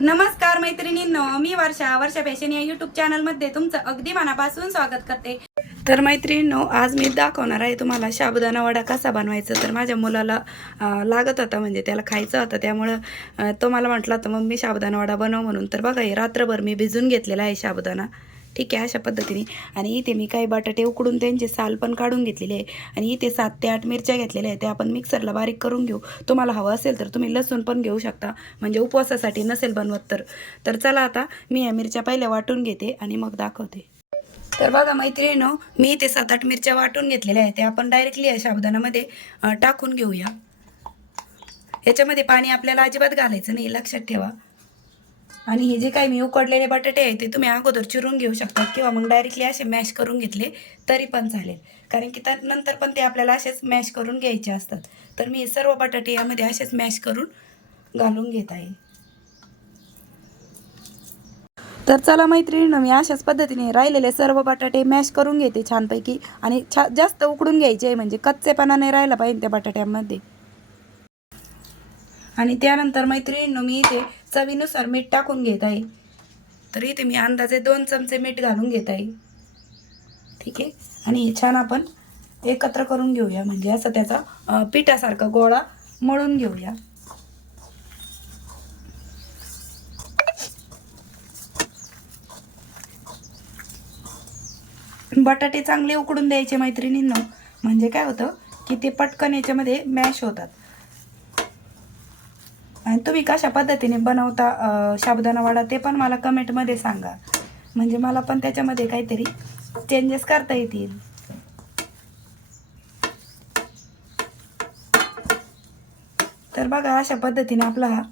नमस्कार मैत्रिणींनो मी वर्षा. वर्षा फॅशन या युट्यूब चॅनलमध्ये तुमचं अगदी मनापासून स्वागत करते. तर मैत्रिणींनो आज मी दाखवणार आहे तुम्हाला साबुदाणा वडा कसा बनवायचा. तर माझ्या मुलाला लागत होता म्हणजे त्याला खायचं होतं. त्यामुळं तो मला म्हटला होता मग मी साबुदाणा वडा बनव म्हणून. तर बघा हे रात्रभर मी भिजून घेतलेला आहे साबुदाणा. ठीक आहे अशा पद्धतीने. आणि इथे मी काही बटाटे उकडून त्यांचे साल पण काढून घेतलेले आहे. आणि इथे सात ते आठ मिरच्या घेतलेल्या आहेत त्या आपण मिक्सरला बारीक करून घेऊ. तुम्हाला हवं असेल तर तुम्ही लसूण पण घेऊ शकता. म्हणजे उपवासासाठी नसेल बनवत तर. तर चला आता मी या मिरच्या पहिल्या वाटून घेते आणि मग दाखवते. तर बघा मैत्रिणीनो मी इथे सात आठ मिरच्या वाटून घेतलेल्या आहेत त्या आपण डायरेक्टली या साबुदाणामध्ये टाकून घेऊया. याच्यामध्ये पाणी आपल्याला अजिबात घालायचं नाही लक्षात ठेवा. आणि हे जे काही मी उकडलेले बटाटे आहे ते तुम्ही अगोदर चिरून घेऊ शकता किंवा मग डायरेक्टली असे मॅश करून घेतले तरी पण चालेल. कारण की त्या नंतर पण ते आपल्याला असेच मॅश करून घ्यायचे असतात. तर मी हे सर्व बटाटे यामध्ये असेच मॅश करून घालून घेत आहे. तर चला मैत्रिणीनं मी अशाच पद्धतीने राहिलेले सर्व बटाटे मॅश करून घेते छानपैकी आणि छा जास्त उकडून घ्यायचे म्हणजे कच्चेपणा नाही राहिला पाहिजे त्या बटाट्यामध्ये. आणि त्यानंतर मैत्रिणीनं मी इथे चवीनुसार मीठ टाकून घेत आहे. तर इथे मी अंदाजे दोन चमचे मीठ घालून घेत आहे. ठीक आहे? आणि हे छान आपण एकत्र करून घेऊया. म्हणजे असं त्याचा पिठासारखा गोळा मळून घेऊया. बटाटे चांगले उकडून द्यायचे मैत्रिणींनो. म्हणजे काय होतं की ते पटकन याच्यामध्ये मॅश होतात. आणि तुम्ही कशा पद्धतीने बनवता अं, साबुदाणा वडा ते पण मला कमेंटमध्ये सांगा. म्हणजे मला पण त्याच्यामध्ये काहीतरी चेंजेस करता येतील. तर बघा अशा पद्धतीने आपला हा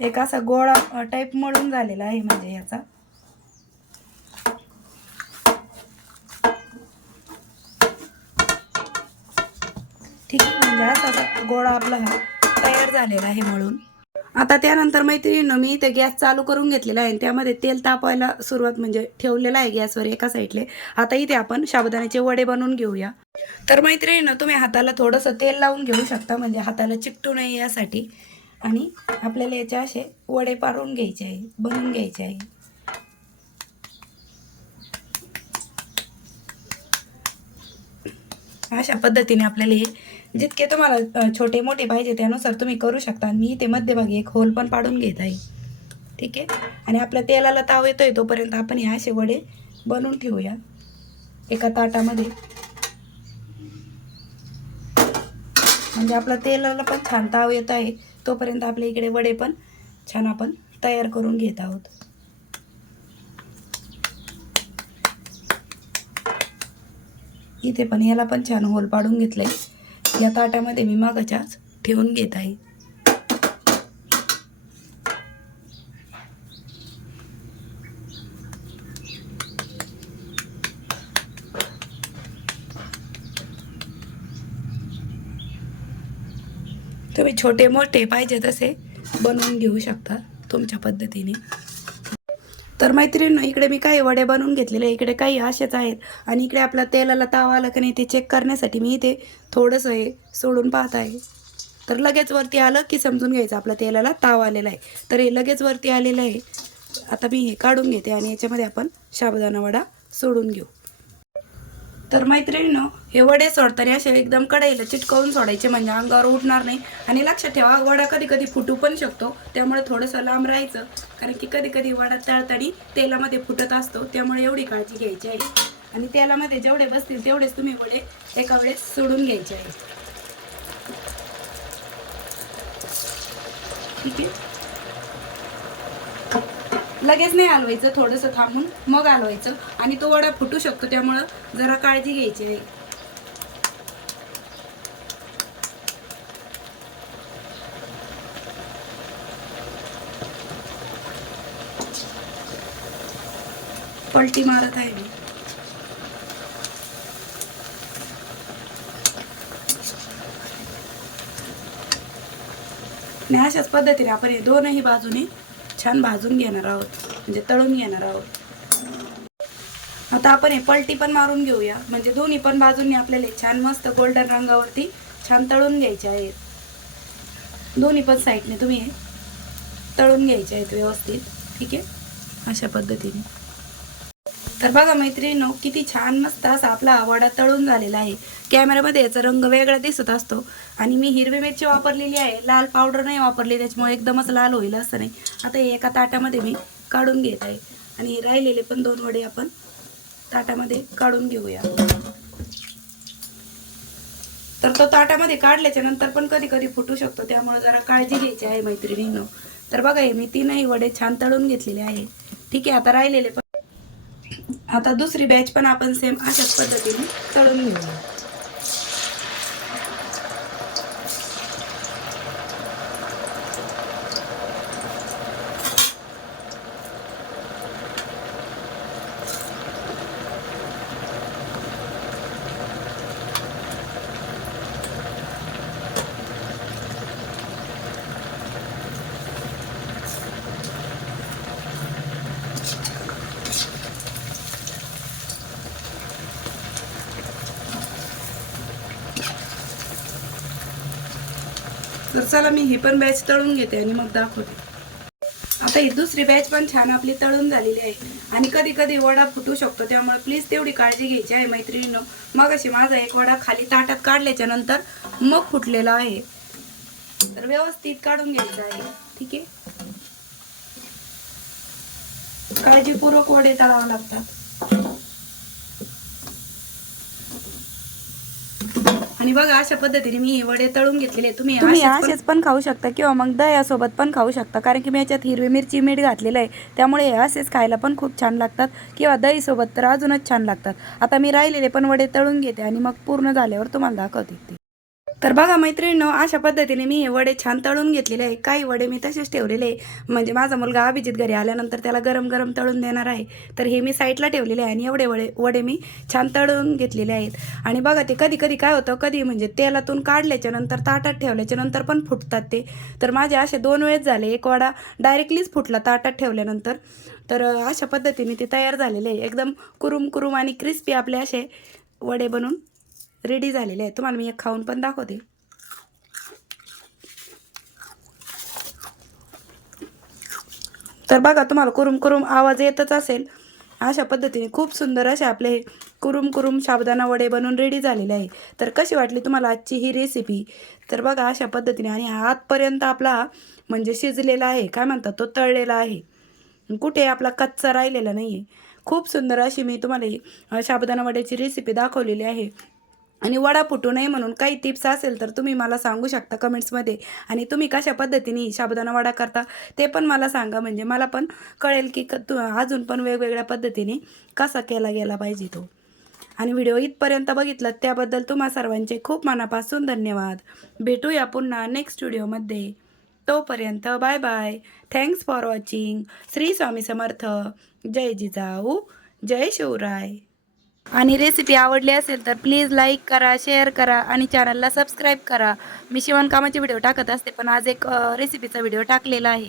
एक असा गोळा टाईप मळून झालेला आहे म्हणजे याचा. ठीक आहे म्हणजे असा असा गोळा आपला हा तयार झालेला आहे मळून. आता त्यानंतर मैत्रिणीनं मी इथे गॅस चालू करून घेतलेला आहे आणि त्यामध्ये तेल तापायला सुरुवात म्हणजे ठेवलेलं आहे गॅसवर एका साईडले. आता इथे आपण साबुदाण्याचे वडे बनवून घेऊया. तर मैत्रिणीनं तुम्ही हाताला थोडंसं तेल लावून घेऊ शकता म्हणजे हाताला चिकटू नये यासाठी. आणि आपल्याला याचे असे वडे पारून घ्यायचे आहे बनवून घ्यायचे आहे. अशा पद्धतीने आपल्याला हे जितके तुम्हाला छोटे मोठे पाहिजे त्यानुसार तुम्ही करू शकता. मी इथे मध्यभागी एक होल पण पाडून घेत आहे. ठीक आहे? आणि आपल्या तेलाला ताव येतोय तोपर्यंत आपण हे असे वडे बनवून ठेवूया. एका ताटामध्ये. म्हणजे आपल्या तेलाला पण छान ताव येत आहे. तोपर्यंत आपल्या इकडे वडे पण छान आपण तयार करून घेत आहोत. इथे पण याला पण छान होल पाडून घेतलंय. या ताटामध्ये मी मागाच्याच ठेवून घेत आहे. तुम्ही छोटे मोठे पाहिजे तसे बनवून घेऊ शकता तुमच्या पद्धतीने. तर मैत्रिणी इकडे मी काही वडे बनवून घेतलेले इकडे काही असेच आहेत. आणि इकडे आपला तेलाला ताव आला की नाही ते चेक करण्यासाठी मी इथे थोडंसं हे सोडून पाहत आहे. तर लगेच वरती आलं की समजून घ्यायचं आपल्या तेलाला ताव आलेला आहे. तर हे लगेच वरती आलेलं आहे. आता मी हे काढून घेते आणि याच्यामध्ये आपण साबुदाणा वडा सोडून घेऊ. तर मैत्रिणीनं हे वडे सोडताना असे एकदम कढईला चिटकवून सोडायचे म्हणजे अंगावर उठणार नाही. आणि लक्षात ठेवा वडा कधी कधी फुटू पण शकतो. त्यामुळे थोडंसं लांब राहायचं. कारण की कधी कधी वडा तळताना तेलामध्ये फुटत असतो त्यामुळे एवढी काळजी घ्यायची आहे. आणि तेलामध्ये जेवढे बसतील तेवढेच तुम्ही वडे एका वेळेस सोडून घ्यायचे आहे. ठीक आहे? लगेच नाही हलवायचं थोडंसं थांबून मग हलवायचं. आणि तो वडा फुटू शकतो त्यामुळं जरा काळजी घ्यायची आहे. पलटी मारत आहे मी. आणि अशाच पद्धतीने आपण हे दोनही बाजूने छान भाजून घेणार आहोत. म्हणजे तळून घेणार आहोत. आता आपण हे पलटी पण मारून घेऊया. म्हणजे दोन्ही पण बाजूंनी आपल्याला छान मस्त गोल्डन रंगावरती छान तळून घ्यायचे आहेत. दोन्ही पण साईडने तुम्ही तळून घ्यायचे आहेत व्यवस्थित. ठीक आहे? अशा पद्धतीने. तर बघा मैत्रिणींनो किती छान मस्त असा आपला वडा तळून झालेला आहे. कॅमेऱ्यामध्ये याचा रंग वेगळा दिसत असतो. आणि मी हिरवी मिरची वापरलेली आहे. लाल पावडर नाही वापरली त्याच्यामुळे एकदमच लाल होईल असं नाही. आता हे एका ताटामध्ये मी काढून घेत आहे. आणि राहिलेले पण दोन वडे आपण ताटामध्ये काढून घेऊया. तर तो ताटामध्ये काढल्याच्या नंतर पण कधी कधी फुटू शकतो. त्यामुळे जरा काळजी घ्यायची आहे मैत्रिणींनो. तर बघा हे मी तीनही वडे छान तळून घेतलेले आहे. ठीक आहे आता राहिलेले पण आता दुसरी बॅच पण आपण सेम अशाच पद्धतीने तळून घेऊया. तर चला मी ही पण बॅच तळून घेते आणि मग दाखवते. आता ही दुसरी बॅच पण छान आपली तळून झालेली आहे. आणि कधी कधी वडा फुटू शकतो त्यामुळे प्लीज तेवढी काळजी घ्यायची आहे मैत्रिणीनं. मग अशी माझा एक वडा खाली ताटात काढल्याच्या नंतर मग फुटलेला आहे. तर व्यवस्थित काढून घ्यायचं आहे. ठीक आहे? काळजीपूर्वक वडे तळावे लागतात. आणि बघा अशा पद्धतीने मी हे वडे तळून घेतलेले. तुम्ही तुम्ही असेच पण- असेच पण खाऊ शकता किंवा मग दह्यासोबत पण खाऊ शकता कारण की मी याच्यात हिरवी मिरची मीठ घातलेलं आहे. त्यामुळे हे असेच खायला पण खूप छान लागतात किंवा दहीसोबत तर अजूनच छान लागतात. आता मी राहिलेले पण वडे तळून घेते आणि मग पूर्ण झाल्यावर तुम्हाला दाखवते. ते तर बघा मैत्रिणींनो अशा पद्धतीने मी हे वडे छान तळून घेतलेले आहे. काही वडे मी तसेच ठेवलेले आहे. म्हणजे माझा मुलगा अभिजित घरी आल्यानंतर त्याला गरम गरम तळून देणार आहे. तर हे मी साईडला ठेवलेले आहे आणि एवढे वडे वडे मी छान तळून घेतलेले आहेत. आणि बघा ते कधी कधी काय होतं कधी म्हणजे तेलातून काढल्याच्या नंतर ताटात ठेवल्याच्या नंतर पण फुटतात ते. तर माझे असे दोन वेळेस झाले. एक वडा डायरेक्टलीच फुटला ताटात ठेवल्यानंतर. तर अशा पद्धतीने ते तयार झालेले आहे. एकदम कुरुम कुरुम आणि क्रिस्पी आपले असे वडे बनून. रेडी झालेले आहेत. तुम्हाला मी एक खाऊन पण दाखवते. तर बघा तुम्हाला कुरुम कुरुम आवाज येतच असेल. अशा पद्धतीने खूप सुंदर असे आपले हे कुरुम कुरुम साबुदाणा वडे बनवून रेडी झालेले आहे. तर कशी वाटली तुम्हाला आजची ही रेसिपी तर बघा अशा पद्धतीने आणि आतपर्यंत आपला म्हणजे शिजलेला आहे काय म्हणतात तो तळलेला आहे. कुठे आपला कच्चा राहिलेला नाही आहे खूप सुंदर अशी मी तुम्हाला ही, साबुदाणा वड्याची रेसिपी दाखवलेली आहे. आणि वडा फुटू नये म्हणून काही टिप्स असेल तर तुम्ही मला सांगू शकता कमेंट्समध्ये आणि तुम्ही कशा पद्धतीने साबुदाणा वडा करता ते पण मला सांगा. म्हणजे मला पण कळेल की क- तू अजून पण वेगवेगळ्या पद्धतीने कसा केला गेला पाहिजे तो. आणि व्हिडिओ इथपर्यंत बघितलात त्याबद्दल तुम्हा सर्वांचे खूप मनापासून धन्यवाद. भेटूया पुन्हा नेक्स्ट व्हिडिओमध्ये तोपर्यंत bye bye thanks for watching Shri Swami Samarth. जय जिजाऊ. जय शिवराय. आणि रेसिपी आवडली असेल तर प्लीज लाईक करा शेअर करा आणि चॅनलला सबस्क्राईब करा. मी शिवणकामाचे व्हिडिओ टाकत असते पण आज एक रेसिपीचा व्हिडिओ टाकलेला आहे.